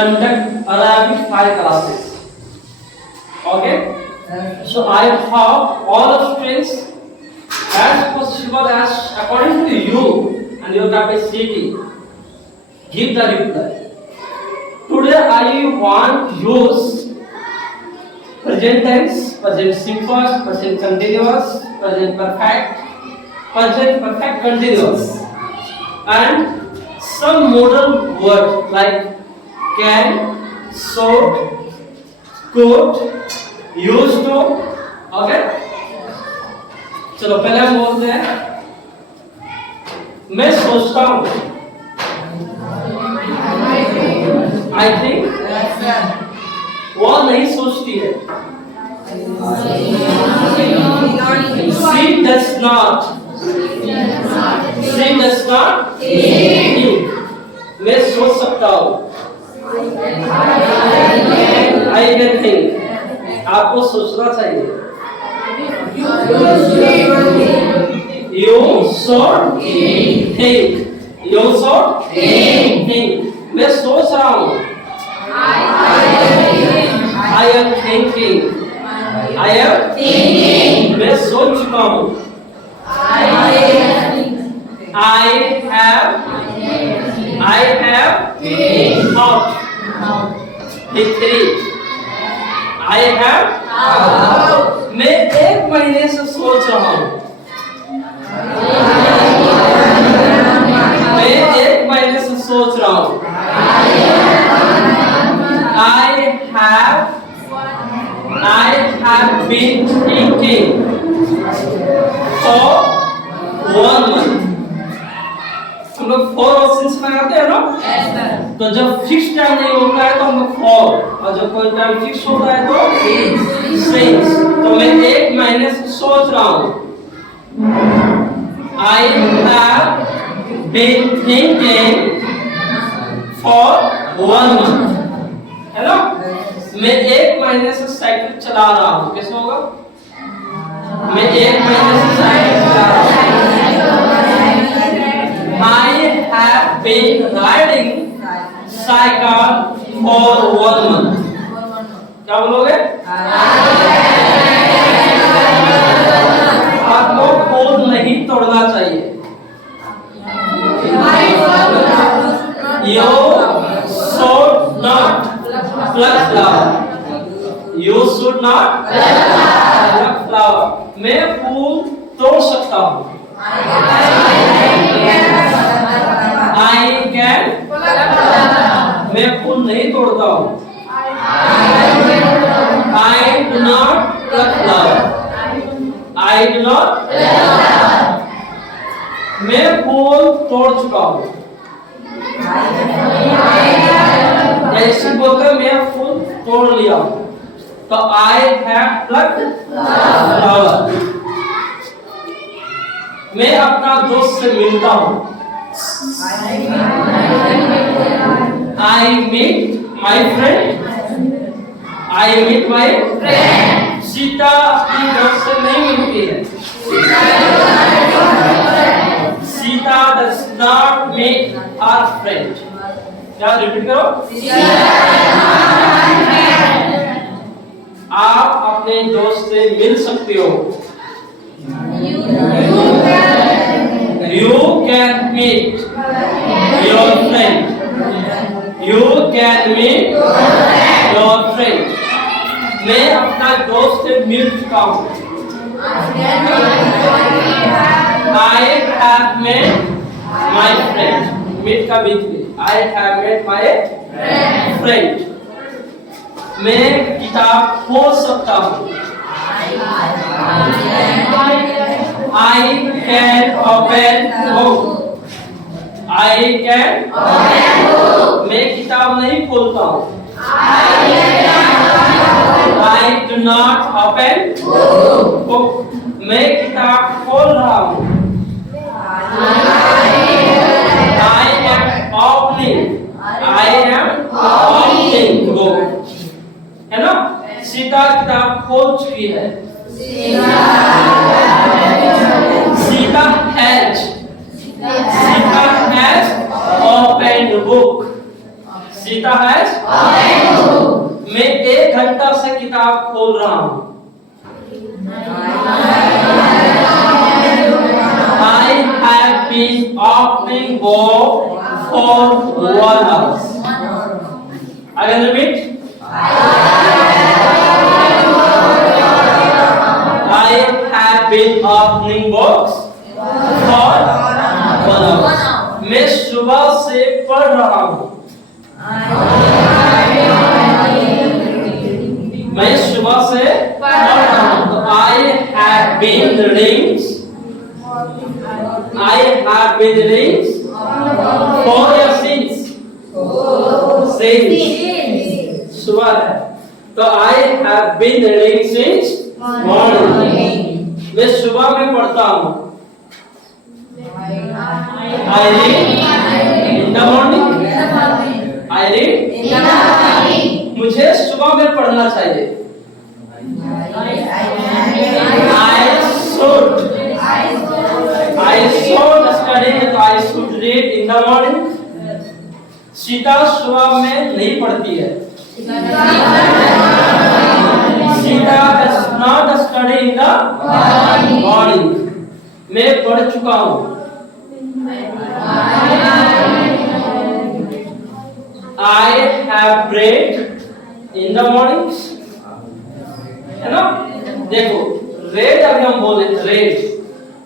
conduct Arabic 5 classes. Okay? So I have all of strengths as possible as according to you and your capacity. Give the reply. Today I want to use present tense, present simple, present continuous, present perfect continuous, and some modal words like can, should, could, used to. Okay? चलो पहले हम बोलते हैं मैं सोचता हूँ I think वो नहीं सोचती है she does not think मैं सोच सकता हूँ I can think आपको सोचना चाहिए You should think. You should think. मैं सोच रहा हूँ I am thinking. मैं सोच चुका हूँ I have thought. I have मैं 1 महीने से सोच रहा हूँ मैं 1 महीने से सोच रहा हूँ I have been thinking for 1 month. हम लोग 4 ऑप्शंस लगाते हैं ना तो जब फिक्स टाइम नहीं होता है तो हम लोग 4 और जब कोई टाइम फिक्स होता है तो 6 तो मैं 1 महीने से सोच रहा हूँ I have been thinking for 1 month. है ना मैं 1 महीने से साइकिल चला रहा हूँ कैसे होगा मैं 1 महीने से साइकिल चला रहा हूँ I have been riding cycle for 1 month. क्या बोलोगे आपको कोड नहीं तोड़ना चाहिए You should not pluck flower. You should not pluck flower. मैं फूल तोड़ सकता हूँ I can मैं फूल नहीं तोड़ता हूँ I do not pluck flower. I do not मैं फूल तोड़ चुका हूँ ऐसे बोलकर मैं फूल तोड़ लिया हूँ तो I have plucked flower. मैं अपना दोस्त से मिलता हूँ I meet my friend. I meet my friend. Sita अपनी दोस्त से नहीं मिलती है Sita does not meet her friend. क्या रिपीट करो आप अपने दोस्त से मिल सकते हो You can meet your friend. You can meet your friend. मैं अपना दोस्त से मिल चुका हूँ I have met my friend. Meet का बीच में I have met my friend. मैं किताब खोल सकता हूँ I can open book. I can मैं किताब नहीं खोलता हूँ I do not open book. मैं किताब खोल रहा हूँ I am opening book. है ना सीता किताब खोल चुकी है Sita has opened book. Sita हैज मैं 1 घंटा से किताब खोल रहा हूँ। I have been opening book for 1 hour. I can repeat. I have been opening books for 1 hour. मैं सुबह से पढ़ रहा हूँ। मैं सुबह से पढ़ रहा हूँ। तो I have been reading. I have been reading for your sins. Since सुबह है। तो I have been reading since morning. मैं सुबह में पढ़ता हूँ। I read in the morning. I read in the morning. मुझे सुबह में पढ़ना चाहिए। I should study. I should read in the morning. Sita सुबह में नहीं पढ़ती है। Sita does not study in the morning. मैं पढ़ चुका हूँ। I have read in the mornings. है ना? देखो read अभी हम बोले read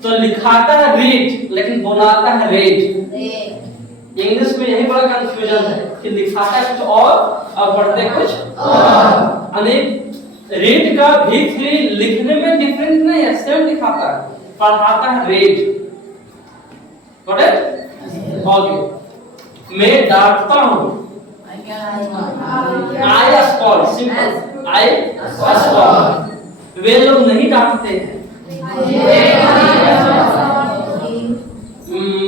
तो लिखाता है read लेकिन बोलाता है read। इंग्लिश में यही बड़ा कंफ्यूजन है कि लिखाता है कुछ और पढ़ते कुछ और। रीड का भी लिखने में डिफरेंट नहीं है, सेम लिखाता है, पढ़ाता है रीड। करेक्ट? ओके। मैं डांटता हूँ। आई स्कॉल, सिंपल आई स्कॉल। वे लोग नहीं डांटते हैं।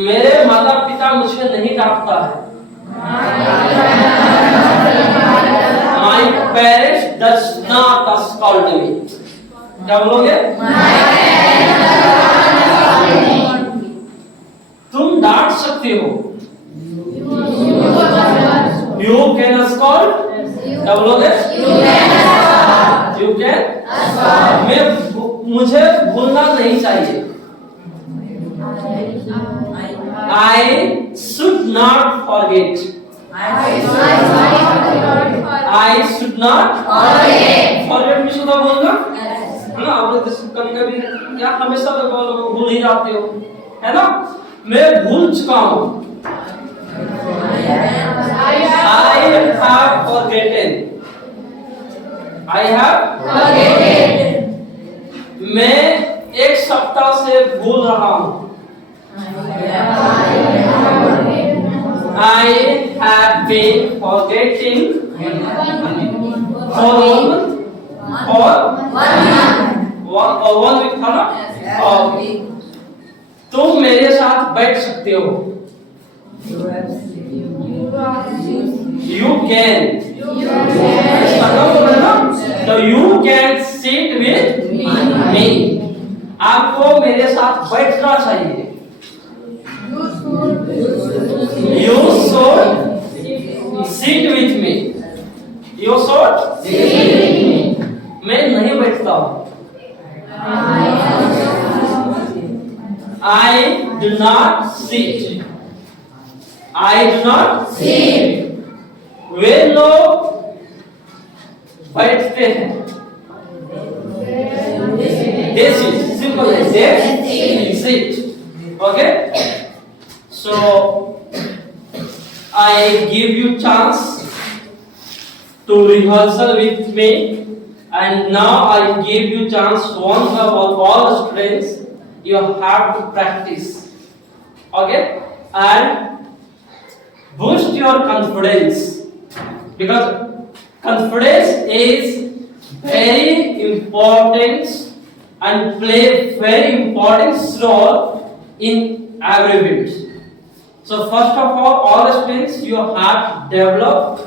मेरे माता पिता मुझे नहीं डांटता है। My parents does not scold me. क्या बोलोगे? तुम डांट सकते हो। You can scold. क्या बोलोगे? You can scold. मुझे भूलना नहीं चाहिए। I should not forget. I should not forget भी शुद्ध बोलना है ना। आप लोग कभी क्या हमेशा भूल ही जाते हो, है ना। मैं भूल चुका हूँ। I have forgotten. I have forgotten. मैं 1 सप्ताह से भूल रहा हूँ। I have been forgetting for 1 week था ना। तुम मेरे साथ बैठ सकते हो। You can. So you can sit with me. आपको मेरे साथ बैठना चाहिए। You should sit with me. You should sit with me. मैं नहीं बैठता हूँ। I do not sit. I do not sit. वे लोग बैठते हैं। They sit. Simple. They sit. Okay. So I give you chance to rehearsal with me, and now I give you chance once for all students. You have to practice, okay, and boost your confidence, because confidence is very important and play very important role in every bit. So first of all students, you have to develop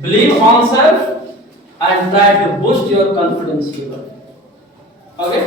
belief on self and try to boost your confidence level. Okay.